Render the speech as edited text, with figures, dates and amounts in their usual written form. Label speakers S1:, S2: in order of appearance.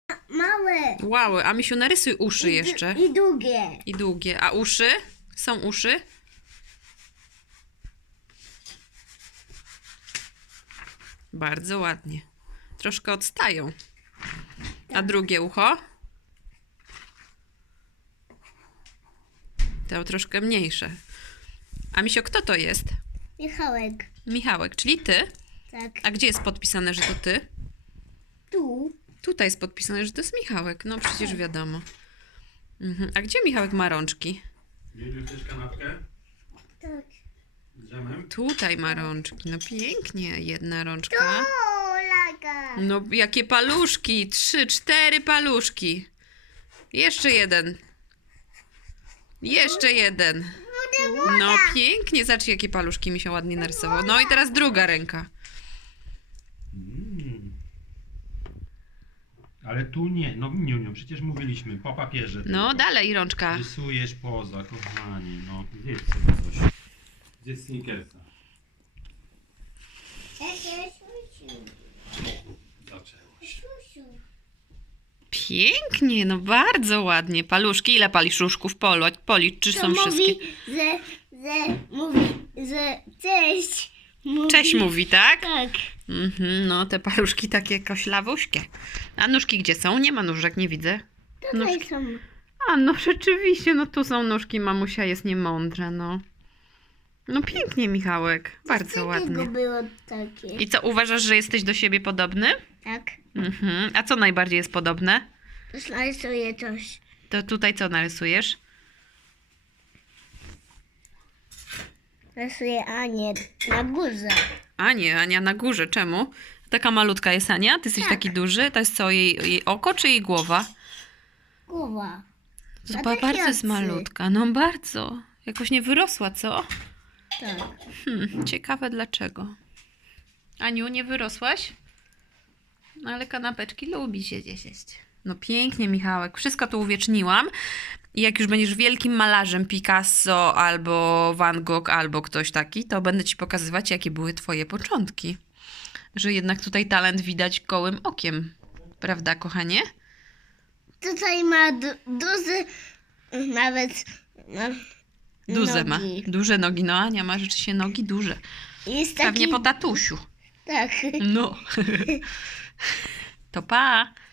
S1: Małe.
S2: Wow, a Misiu, narysuj uszy jeszcze.
S1: I długie.
S2: I długie. A uszy? Są uszy? Bardzo ładnie. Troszkę odstają. A drugie ucho? To troszkę mniejsze. A Misio, kto to jest?
S1: Michałek.
S2: Michałek, czyli ty?
S1: Tak.
S2: A gdzie jest podpisane, że to ty?
S1: Tu.
S2: Tutaj jest podpisane, że to jest Michałek. No przecież wiadomo. A gdzie Michałek ma rączki?
S3: Jedziesz chcesz kanapkę
S1: Tak.
S3: z dżemem?
S2: Tutaj ma rączki. No pięknie. Jedna rączka.
S1: O, laga.
S2: No jakie paluszki. 3, 4 paluszki. Jeszcze jeden. Jeszcze jeden. No pięknie. Zobacz, jakie paluszki mi się ładnie narysował. No i teraz druga ręka.
S3: Ale tu nie, no Niuniu, przecież mówiliśmy, po papierze.
S2: No
S3: tylko.
S2: dalej rączka.
S3: Rysujesz poza, kochani, no zjedz sobie coś. Zjedz Snickersa. Zaczęło się.
S2: Pięknie, no bardzo ładnie. Paluszki. Ile paluszków policz? Czy są wszystkie?
S1: Mówi, że cześć. Mówi.
S2: Cześć mówi, tak?
S1: Tak.
S2: No te paluszki takie koślawuśkie. A nóżki gdzie są? Nie ma nóżek, nie widzę.
S1: Tutaj są.
S2: A no rzeczywiście, no tu są nóżki, mamusia jest niemądra, no. No pięknie, Michałek. Bardzo ładnie.
S1: Takiego było takie.
S2: I co, uważasz, że jesteś do siebie podobny?
S1: Tak.
S2: A co najbardziej jest podobne?
S1: To narysuję coś.
S2: To tutaj co narysujesz?
S1: Rysuję Anię na górze.
S2: Ania na górze. Czemu? Taka malutka jest Ania? Ty jesteś
S1: Tak.
S2: taki duży? To jest co, jej oko czy jej głowa?
S1: Głowa. A
S2: Bardzo
S1: takie
S2: jest
S1: oczy.
S2: malutka. No bardzo. Jakoś nie wyrosła, co?
S1: Tak.
S2: Ciekawe dlaczego. Aniu, nie wyrosłaś? No ale kanapeczki lubi się gdzieś jeść. No pięknie, Michałek. Wszystko tu uwieczniłam. I jak już będziesz wielkim malarzem Picasso albo Van Gogh albo ktoś taki, to będę ci pokazywać, jakie były twoje początki. Że jednak tutaj talent widać gołym okiem. Prawda, kochanie?
S1: Tutaj ma duży, nawet
S2: Duże ma.
S1: nogi.
S2: Duże nogi. No Ania ma rzeczywiście nogi duże.
S1: Jest taki...
S2: Pewnie po tatusiu.
S1: Tak.
S2: No. To pa.